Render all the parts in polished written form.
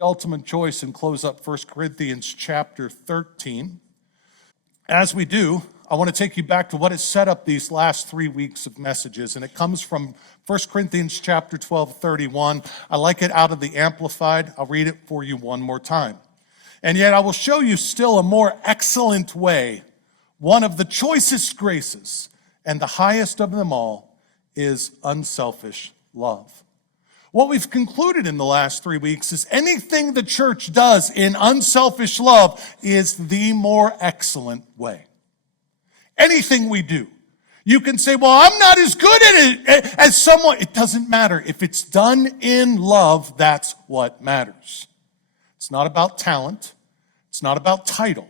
ultimate choice and close up 1 Corinthians chapter 13. As we do, I want to take you back to what has set up these last 3 weeks of messages, and it comes from 1 Corinthians chapter 12:31. I like it out of the Amplified. I'll read it for you one more time. And yet I will show you still a more excellent way. One of the choicest graces and the highest of them all is unselfish love. What we've concluded in the last 3 weeks is anything the church does in unselfish love is the more excellent way. Anything we do. You can say, well, I'm not as good at it as someone. It doesn't matter. If it's done in love, that's what matters. It's not about talent. It's not about title.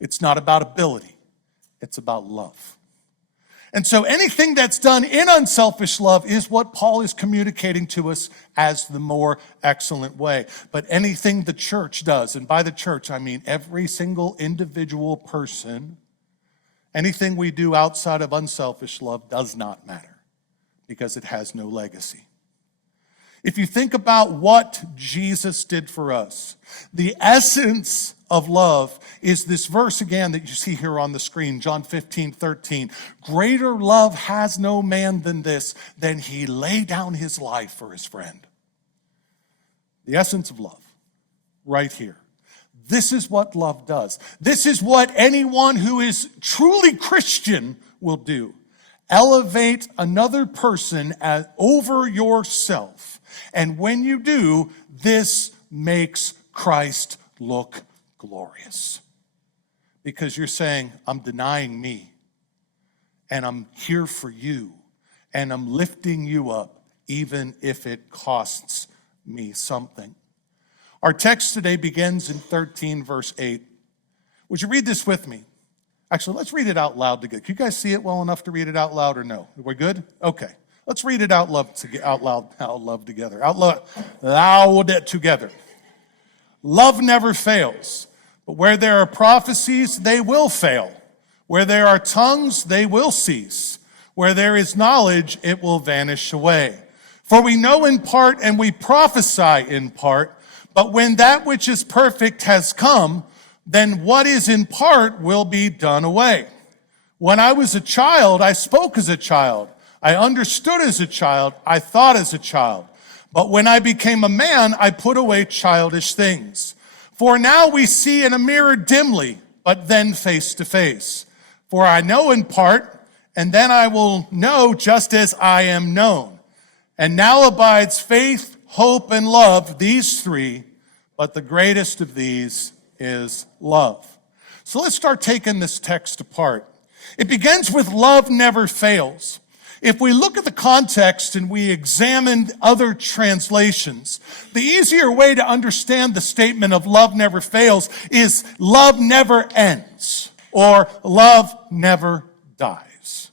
It's not about ability. It's about love. And so anything that's done in unselfish love is what Paul is communicating to us as the more excellent way. But anything the church does, and by the church I mean every single individual person, anything we do outside of unselfish love does not matter because it has no legacy. If you think about what Jesus did for us, the essence of love is this verse again that you see here on the screen, John 15:13. Greater love has no man than this, than he lay down his life for his friend. The essence of love, right here. This is what love does. This is what anyone who is truly Christian will do. Elevate another person over yourself. And when you do, this makes Christ look glorious. Because you're saying, I'm denying me, and I'm here for you, and I'm lifting you up, even if it costs me something. Our text today begins in 13, verse 8. Would you read this with me? Actually, let's read it out loud together. Can you guys see it well enough to read it out loud or no? We're good? Okay. Let's read it out loud together. Out loud together. Love never fails, but where there are prophecies, they will fail. Where there are tongues, they will cease. Where there is knowledge, it will vanish away. For we know in part and we prophesy in part, but when that which is perfect has come, then what is in part will be done away. When I was a child, I spoke as a child. I understood as a child. I thought as a child. But when I became a man, I put away childish things. For now we see in a mirror dimly, but then face to face. For I know in part, and then I will know just as I am known. And now abides faith, hope, and love, these three, but the greatest of these is love. So let's start taking this text apart. It begins with love never fails. If we look at the context and we examine other translations, the easier way to understand the statement of love never fails is love never ends, or love never dies.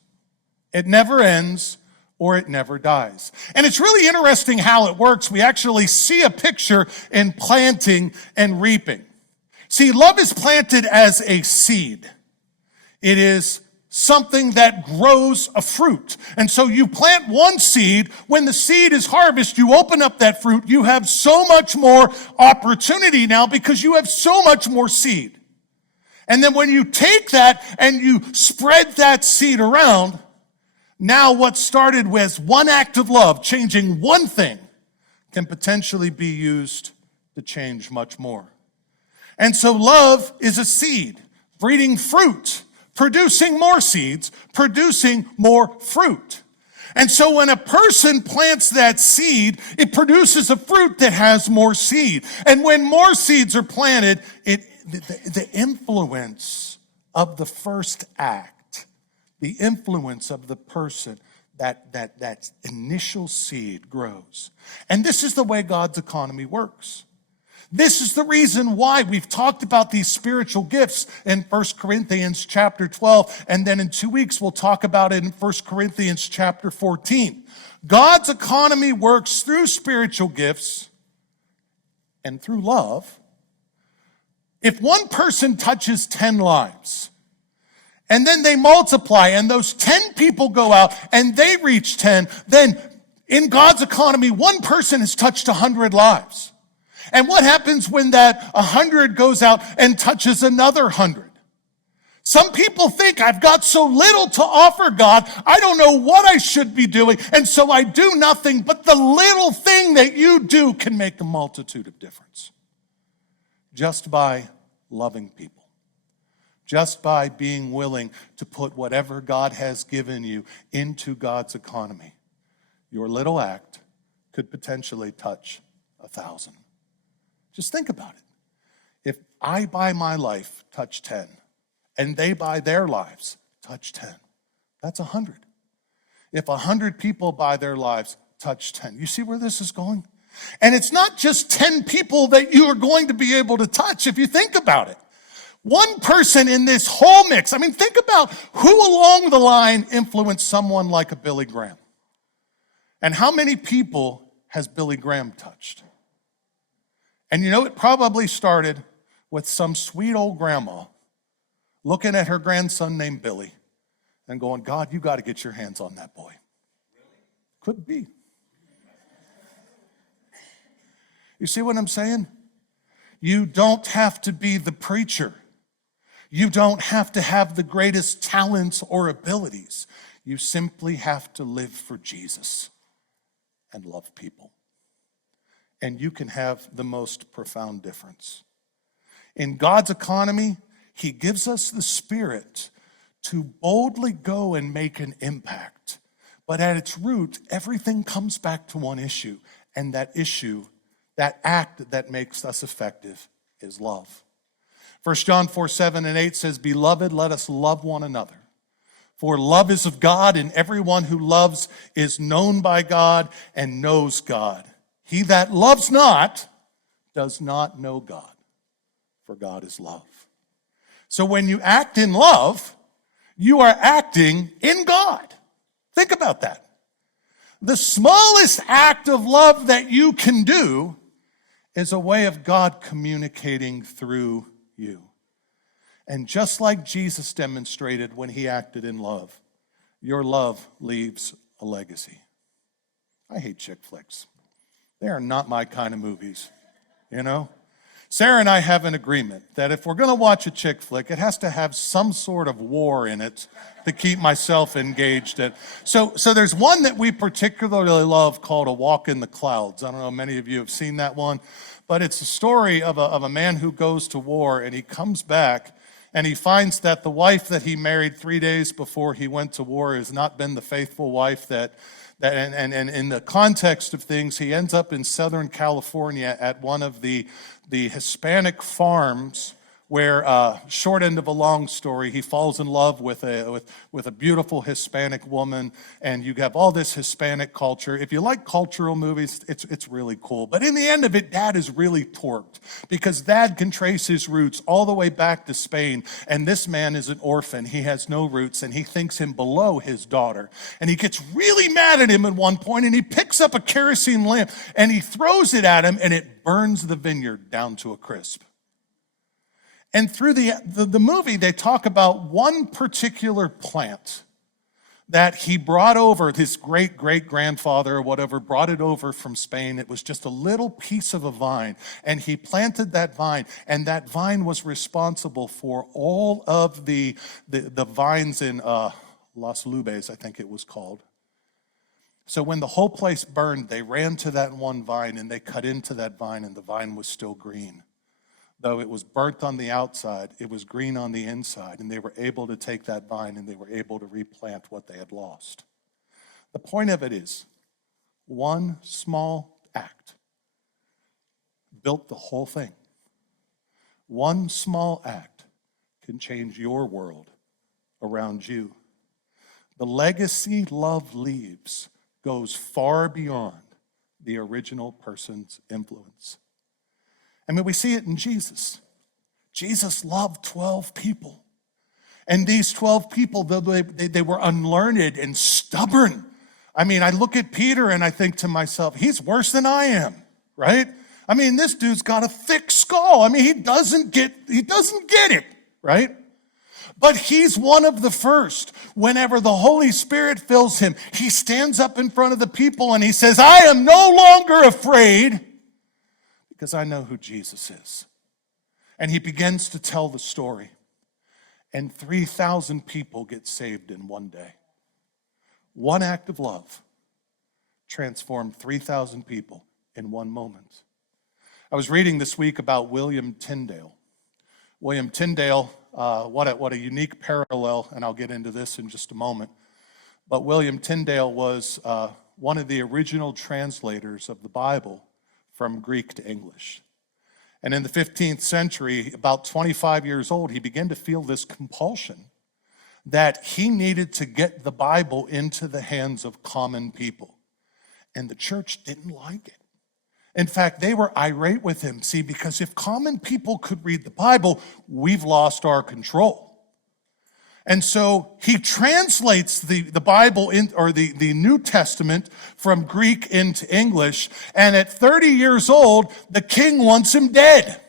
It never ends, or it never dies. And it's really interesting how it works. We actually see a picture in planting and reaping. See, love is planted as a seed. It is something that grows a fruit. And so you plant one seed. When the seed is harvested, you open up that fruit. You have so much more opportunity now because you have so much more seed. And then when you take that and you spread that seed around, now what started with one act of love, changing one thing, can potentially be used to change much more. And so love is a seed, breeding fruit, producing more seeds, producing more fruit. And so when a person plants that seed, it produces a fruit that has more seed. And when more seeds are planted, the influence of the first act, the influence of the person, that initial seed grows. And this is the way God's economy works. This is the reason why we've talked about these spiritual gifts in 1 Corinthians chapter 12, and then in 2 weeks we'll talk about it in 1 Corinthians chapter 14. God's economy works through spiritual gifts and through love. If one person touches 10 lives, and then they multiply, and those 10 people go out, and they reach 10, then in God's economy, one person has touched 100 lives. And what happens when that 100 goes out and touches another 100? Some people think, I've got so little to offer God, I don't know what I should be doing, and so I do nothing, but the little thing that you do can make a multitude of difference. Just by loving people. Just by being willing to put whatever God has given you into God's economy. Your little act could potentially touch 1,000. Just think about it. If I by my life touch 10, and they by their lives touch 10, that's 100. If 100 people by their lives touch 10, you see where this is going? And it's not just 10 people that you are going to be able to touch if you think about it. One person in this whole mix. I mean, think about who along the line influenced someone like a Billy Graham. And how many people has Billy Graham touched? And you know, it probably started with some sweet old grandma looking at her grandson named Billy and going, God, you got to get your hands on that boy. Could be. You see what I'm saying? You don't have to be the preacher. You don't have to have the greatest talents or abilities. You simply have to live for Jesus and love people. And you can have the most profound difference. In God's economy, He gives us the Spirit to boldly go and make an impact. But at its root, everything comes back to one issue. And that issue, that act that makes us effective, is love. 1 John 4:7-8 says, Beloved, let us love one another. For love is of God, and everyone who loves is known by God and knows God. He that loves not does not know God, for God is love. So when you act in love, you are acting in God. Think about that. The smallest act of love that you can do is a way of God communicating through you. And just like Jesus demonstrated when He acted in love, your love leaves a legacy. I hate chick flicks. They are not my kind of movies, you know? Sarah and I have an agreement that if we're going to watch a chick flick, it has to have some sort of war in it to keep myself engaged in. So there's one that we particularly love called A Walk in the Clouds. I don't know, many of you have seen that one, but it's a story of a man who goes to war and he comes back and he finds that the wife that he married 3 days before he went to war has not been the faithful wife and in the context of things, he ends up in Southern California at one of the Hispanic farms where, short end of a long story, he falls in love with a beautiful Hispanic woman, and you have all this Hispanic culture. If you like cultural movies, it's really cool. But in the end of it, Dad is really torqued because Dad can trace his roots all the way back to Spain, and this man is an orphan. He has no roots, and he thinks him below his daughter. And he gets really mad at him at one point, and he picks up a kerosene lamp, and he throws it at him, and it burns the vineyard down to a crisp. And through the movie, they talk about one particular plant that he brought over, his great-great-grandfather or whatever, brought it over from Spain. It was just a little piece of a vine, and he planted that vine, and that vine was responsible for all of the vines in Las Lubes, I think it was called. So when the whole place burned, they ran to that one vine, and they cut into that vine, and the vine was still green. Though it was burnt on the outside, it was green on the inside, and they were able to take that vine and they were able to replant what they had lost. The point of it is, one small act built the whole thing. One small act can change your world around you. The legacy love leaves goes far beyond the original person's influence. I mean, we see it in Jesus. Jesus loved 12 people. And these 12 people, they were unlearned and stubborn. I mean, I look at Peter and I think to myself, he's worse than I am, right? I mean, this dude's got a thick skull. I mean, he doesn't get it, right? But he's one of the first. Whenever the Holy Spirit fills him, he stands up in front of the people and he says, I am no longer afraid, because I know who Jesus is. And he begins to tell the story. And 3,000 people get saved in one day. One act of love transformed 3,000 people in one moment. I was reading this week about William Tyndale. William Tyndale, what a unique parallel, and I'll get into this in just a moment. But William Tyndale was one of the original translators of the Bible from Greek to English. And in the 15th century, about 25 years old, he began to feel this compulsion that he needed to get the Bible into the hands of common people. And the church didn't like it. In fact, they were irate with him. See, because if common people could read the Bible, we've lost our control. And so he translates the Bible or the New Testament from Greek into English. And at 30 years old, the king wants him dead.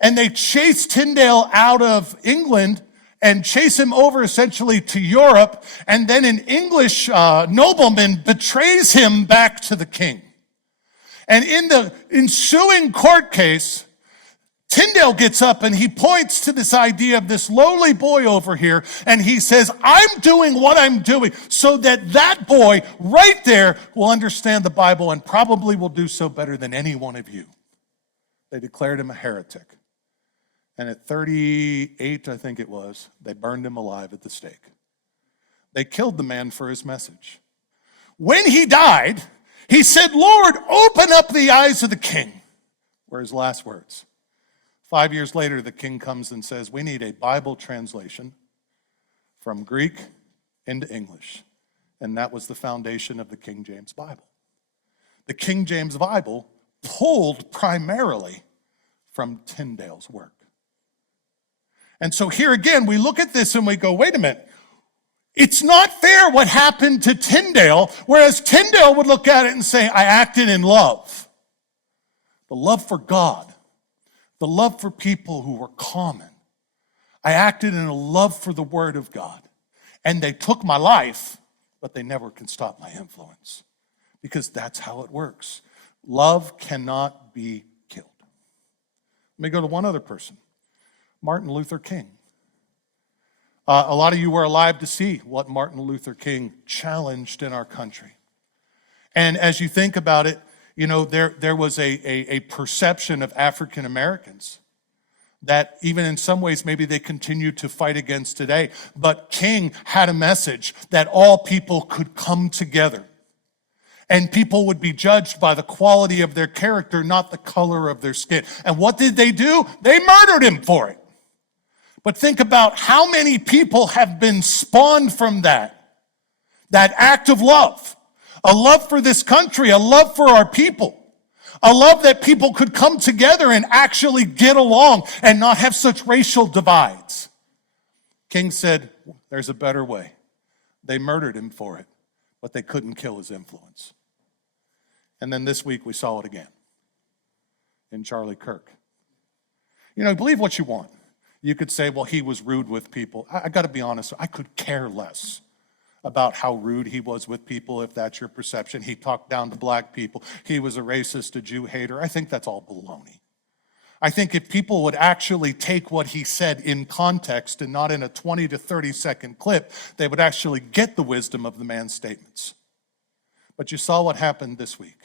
And they chase Tyndale out of England and chase him over essentially to Europe. And then an English nobleman betrays him back to the king. And in the ensuing court case, Tyndale gets up and he points to this idea of this lowly boy over here, and he says, I'm doing what I'm doing so that that boy right there will understand the Bible and probably will do so better than any one of you. They declared him a heretic. And at 38, I think it was, they burned him alive at the stake. They killed the man for his message. When he died, he said, Lord, open up the eyes of the king, were his last words. 5 years later, the king comes and says, we need a Bible translation from Greek into English. And that was the foundation of the King James Bible. The King James Bible pulled primarily from Tyndale's work. And so here again, we look at this and we go, wait a minute. It's not fair what happened to Tyndale, whereas Tyndale would look at it and say, I acted in love. The love for God. The love for people who were common. I acted in a love for the Word of God. And they took my life, but they never can stop my influence. Because that's how it works. Love cannot be killed. Let me go to one other person. Martin Luther King. A lot of you were alive to see what Martin Luther King challenged in our country. And as you think about it, you know, there was a perception of African Americans that even in some ways maybe they continue to fight against today. But King had a message that all people could come together. And people would be judged by the quality of their character, not the color of their skin. And what did they do? They murdered him for it. But think about how many people have been spawned from that act of love. A love for this country, a love for our people, a love that people could come together and actually get along and not have such racial divides. King said, there's a better way. They murdered him for it, but they couldn't kill his influence. And then this week we saw it again in Charlie Kirk. You know, believe what you want. You could say, well, he was rude with people. I got to be honest, I could care less about how rude he was with people, if that's your perception. He talked down to black people. He was a racist, a Jew hater. I think that's all baloney. I think if people would actually take what he said in context and not in a 20 to 30 second clip, they would actually get the wisdom of the man's statements. But you saw what happened this week.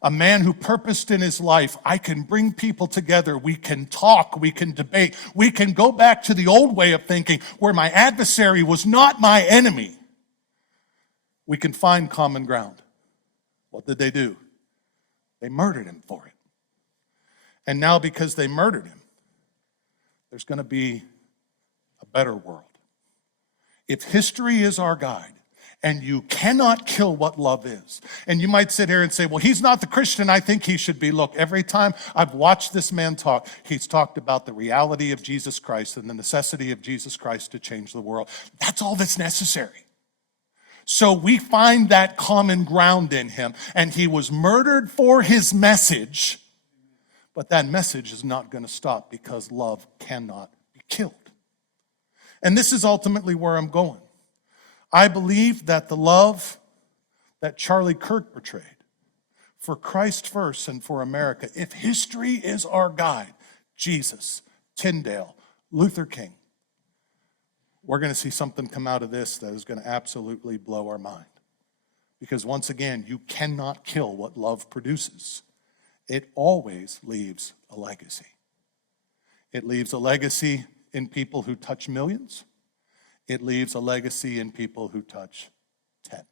A man who purposed in his life, I can bring people together, we can talk, we can debate, we can go back to the old way of thinking where my adversary was not my enemy. We can find common ground. What did they do? They murdered him for it. And now because they murdered him, there's going to be a better world. If history is our guide, and you cannot kill what love is. And you might sit here and say, well, he's not the Christian I think he should be. Look, every time I've watched this man talk, he's talked about the reality of Jesus Christ and the necessity of Jesus Christ to change the world. That's all that's necessary. So we find that common ground in him, and he was murdered for his message, but that message is not going to stop because love cannot be killed. And this is ultimately where I'm going. I believe that the love that Charlie Kirk portrayed for Christ first and for America, if history is our guide, Jesus, Tyndale, Luther King, we're going to see something come out of this that is going to absolutely blow our mind. Because once again, you cannot kill what love produces. It always leaves a legacy. It leaves a legacy in people who touch millions. It leaves a legacy in people who touch 10.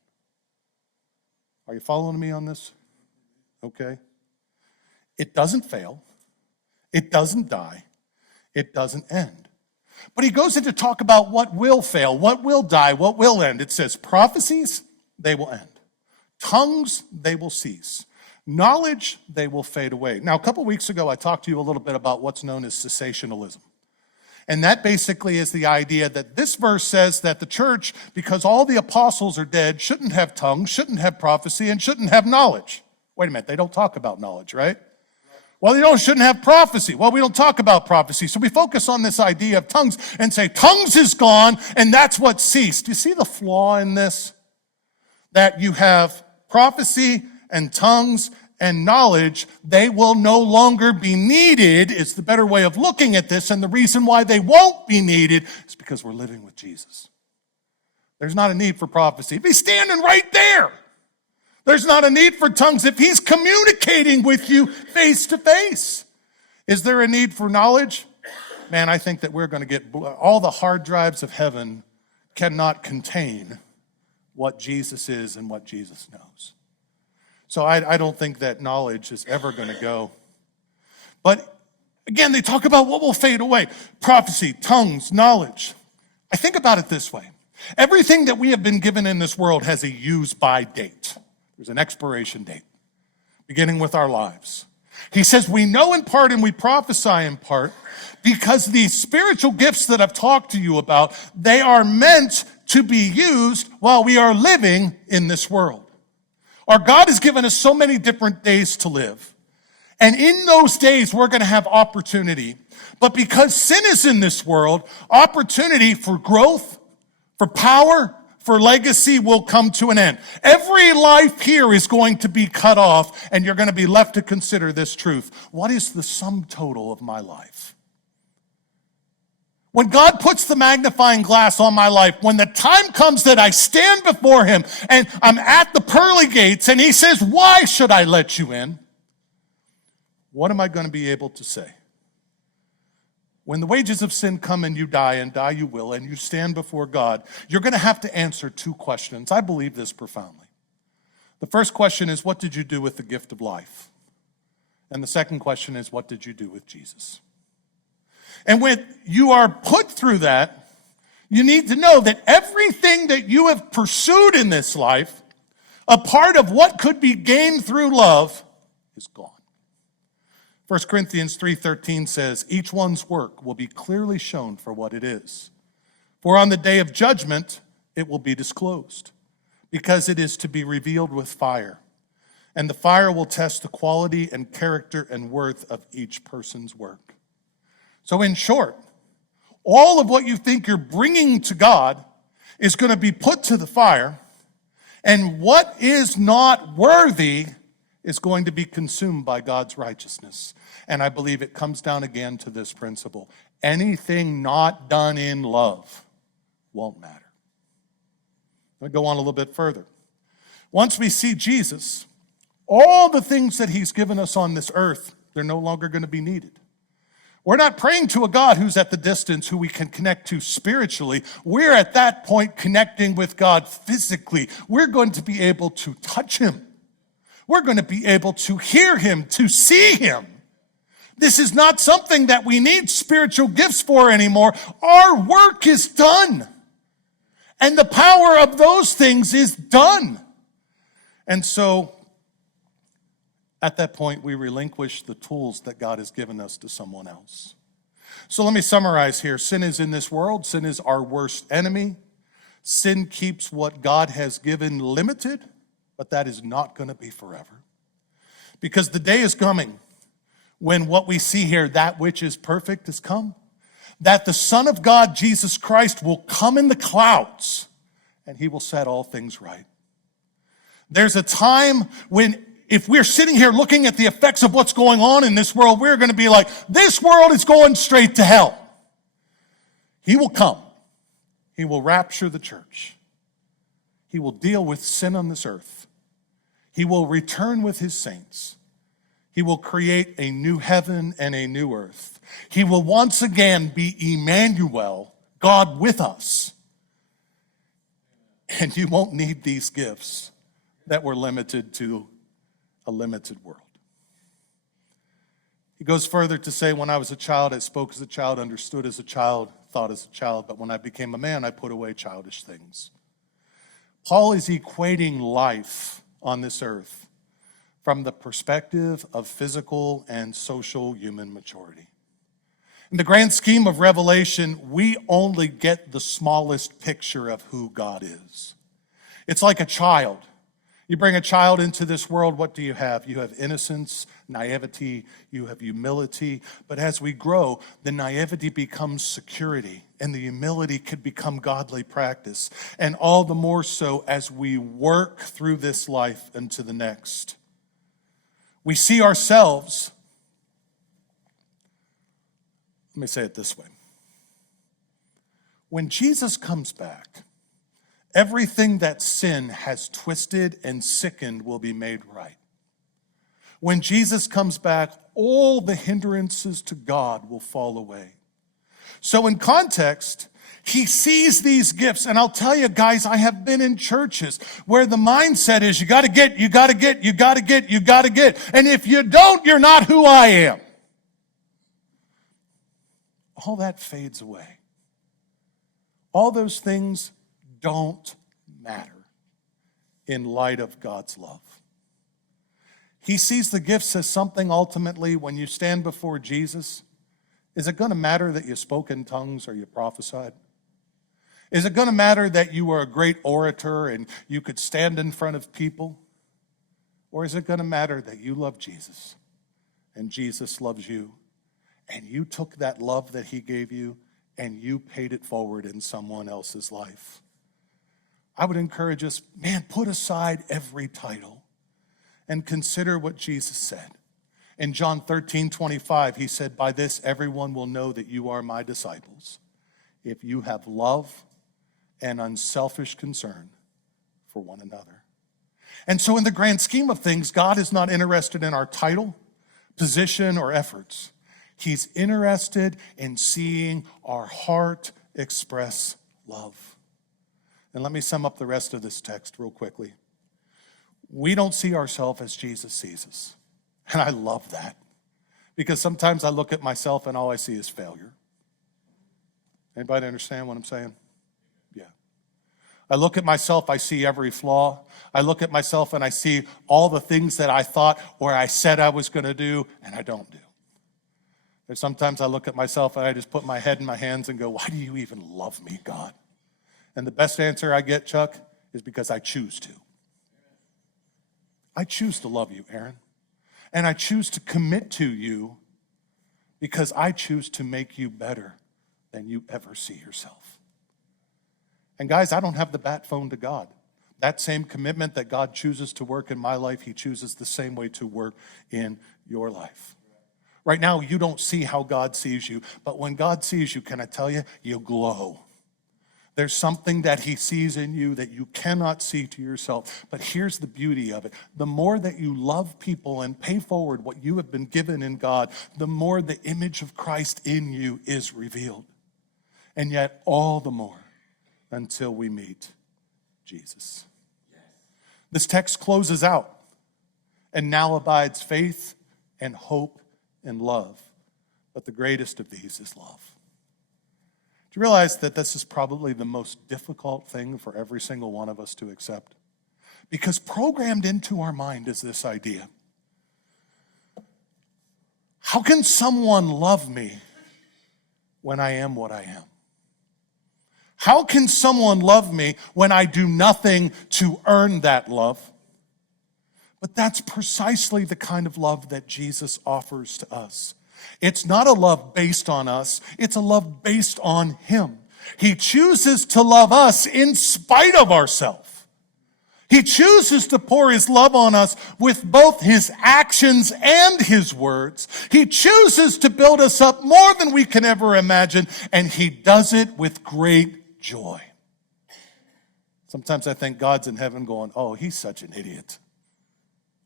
Are you following me on this? Okay. It doesn't fail. It doesn't die. It doesn't end. But he goes in to talk about what will fail, what will die, what will end. It says prophecies, they will end. Tongues, they will cease. Knowledge, they will fade away. Now, a couple weeks ago, I talked to you a little bit about what's known as cessationalism. And that basically is the idea that this verse says that the church, because all the apostles are dead, shouldn't have tongues, shouldn't have prophecy, and shouldn't have knowledge. Wait a minute, they don't talk about knowledge, right? Well, shouldn't have prophecy. Well, we don't talk about prophecy. So we focus on this idea of tongues and say tongues is gone, and that's what ceased. Do you see the flaw in this? That you have prophecy and tongues and knowledge, they will no longer be needed. It's the better way of looking at this, and the reason why they won't be needed is because we're living with Jesus. There's not a need for prophecy. If he's standing right there, there's not a need for tongues if he's communicating with you face to face. Is there a need for knowledge? Man, I think that we're going to get all the hard drives of heaven cannot contain what Jesus is and what Jesus knows. So I don't think that knowledge is ever going to go. But again, they talk about what will fade away. Prophecy, tongues, knowledge. I think about it this way. Everything that we have been given in this world has a use-by date. There's an expiration date, beginning with our lives. He says we know in part and we prophesy in part because these spiritual gifts that I've talked to you about, they are meant to be used while we are living in this world. Our God has given us so many different days to live. And in those days, we're going to have opportunity. But because sin is in this world, opportunity for growth, for power, for legacy will come to an end. Every life here is going to be cut off, and you're going to be left to consider this truth. What is the sum total of my life? When God puts the magnifying glass on my life, when the time comes that I stand before him and I'm at the pearly gates and he says, why should I let you in? What am I going to be able to say? When the wages of sin come and you die you will, and you stand before God, you're going to have to answer two questions. I believe this profoundly. The first question is, what did you do with the gift of life? And the second question is, what did you do with Jesus? And when you are put through that, you need to know that everything that you have pursued in this life, a part of what could be gained through love, is gone. 1 Corinthians 3:13 says, each one's work will be clearly shown for what it is. For on the day of judgment, it will be disclosed, because it is to be revealed with fire. And the fire will test the quality and character and worth of each person's work. So in short, all of what you think you're bringing to God is going to be put to the fire, and what is not worthy is going to be consumed by God's righteousness. And I believe it comes down again to this principle. Anything not done in love won't matter. Let me go on a little bit further. Once we see Jesus, all the things that he's given us on this earth, they're no longer going to be needed. We're not praying to a God who's at the distance, who we can connect to spiritually. We're at that point connecting with God physically. We're going to be able to touch him. We're going to be able to hear him, to see him. This is not something that we need spiritual gifts for anymore. Our work is done. And the power of those things is done. And so, at that point, we relinquish the tools that God has given us to someone else. So let me summarize here. Sin is in this world. Sin is our worst enemy. Sin keeps what God has given limited, but that is not going to be forever. Because the day is coming when what we see here, that which is perfect, has come. That the Son of God, Jesus Christ, will come in the clouds and he will set all things right. There's a time when if we're sitting here looking at the effects of what's going on in this world, we're going to be like, this world is going straight to hell. He will come. He will rapture the church. He will deal with sin on this earth. He will return with his saints. He will create a new heaven and a new earth. He will once again be Emmanuel, God with us. And you won't need these gifts that were limited to a limited world. He goes further to say, when I was a child, I spoke as a child, understood as a child, thought as a child, but when I became a man, I put away childish things. Paul is equating life on this earth from the perspective of physical and social human maturity. In the grand scheme of Revelation, we only get the smallest picture of who God is. It's like a child. You bring a child into this world, what do you have? You have innocence, naivety, you have humility. But as we grow, the naivety becomes security, and the humility could become godly practice. And all the more so as we work through this life into the next. We see ourselves, let me say it this way. When Jesus comes back, everything that sin has twisted and sickened will be made right. When Jesus comes back, all the hindrances to God will fall away. So in context, he sees these gifts. And I'll tell you, guys, I have been in churches where the mindset is you got to get, you got to get, you got to get, you got to get. And if you don't, you're not who I am. All that fades away. All those things don't matter in light of God's love. He sees the gifts as something ultimately when you stand before Jesus. Is it going to matter that you spoke in tongues or you prophesied? Is it going to matter that you were a great orator and you could stand in front of people? Or is it going to matter that you love Jesus and Jesus loves you and you took that love that he gave you and you paid it forward in someone else's life? I would encourage us, man, put aside every title and consider what Jesus said. In John 13:25, he said, by this everyone will know that you are my disciples, if you have love and unselfish concern for one another. And so in the grand scheme of things, God is not interested in our title, position, or efforts. He's interested in seeing our heart express love. And let me sum up the rest of this text real quickly. We don't see ourselves as Jesus sees us. And I love that. Because sometimes I look at myself and all I see is failure. Anybody understand what I'm saying? Yeah. I look at myself, I see every flaw. I look at myself and I see all the things that I thought or I said I was going to do and I don't do. There's sometimes I look at myself and I just put my head in my hands and go, why do you even love me, God? And the best answer I get, Chuck, is because I choose to. I choose to love you, Aaron. And I choose to commit to you because I choose to make you better than you ever see yourself. And guys, I don't have the bat phone to God. That same commitment that God chooses to work in my life, he chooses the same way to work in your life. Right now, you don't see how God sees you, but when God sees you, can I tell you, you glow. There's something that he sees in you that you cannot see to yourself. But here's the beauty of it. The more that you love people and pay forward what you have been given in God, the more the image of Christ in you is revealed. And yet all the more until we meet Jesus. This text closes out. And now abides faith and hope and love. But the greatest of these is love. Do you realize that this is probably the most difficult thing for every single one of us to accept? Because programmed into our mind is this idea. How can someone love me when I am what I am? How can someone love me when I do nothing to earn that love? But that's precisely the kind of love that Jesus offers to us. It's not a love based on us. It's a love based on him. He chooses to love us in spite of ourselves. He chooses to pour his love on us with both his actions and his words. He chooses to build us up more than we can ever imagine, and he does it with great joy. Sometimes I think God's in heaven going, oh, he's such an idiot.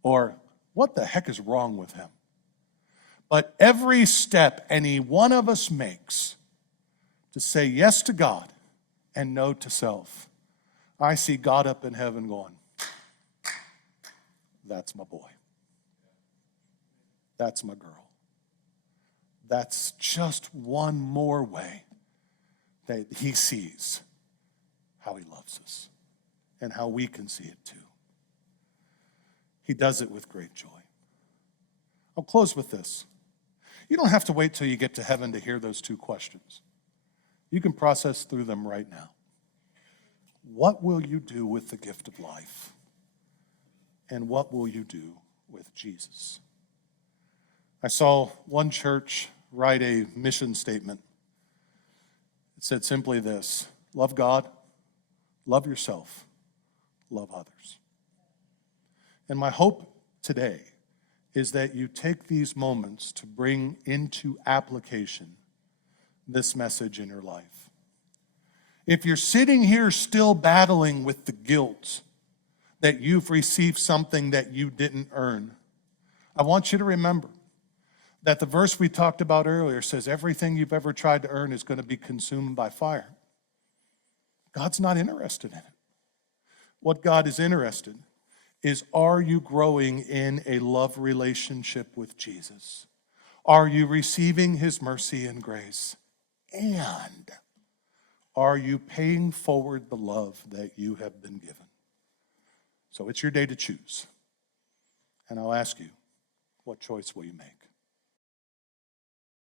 Or, what the heck is wrong with him? But every step any one of us makes to say yes to God and no to self, I see God up in heaven going, that's my boy. That's my girl. That's just one more way that he sees how he loves us and how we can see it too. He does it with great joy. I'll close with this. You don't have to wait till you get to heaven to hear those two questions. You can process through them right now. What will you do with the gift of life? And what will you do with Jesus? I saw one church write a mission statement. It said simply this: love God, love yourself, love others. And my hope today is that you take these moments to bring into application this message in your life. If you're sitting here still battling with the guilt that you've received something that you didn't earn, I want you to remember that the verse we talked about earlier says everything you've ever tried to earn is going to be consumed by fire. God's not interested in it. What God is interested in is, are you growing in a love relationship with Jesus? Are you receiving his mercy and grace? And are you paying forward the love that you have been given? So it's your day to choose. And I'll ask you, what choice will you make?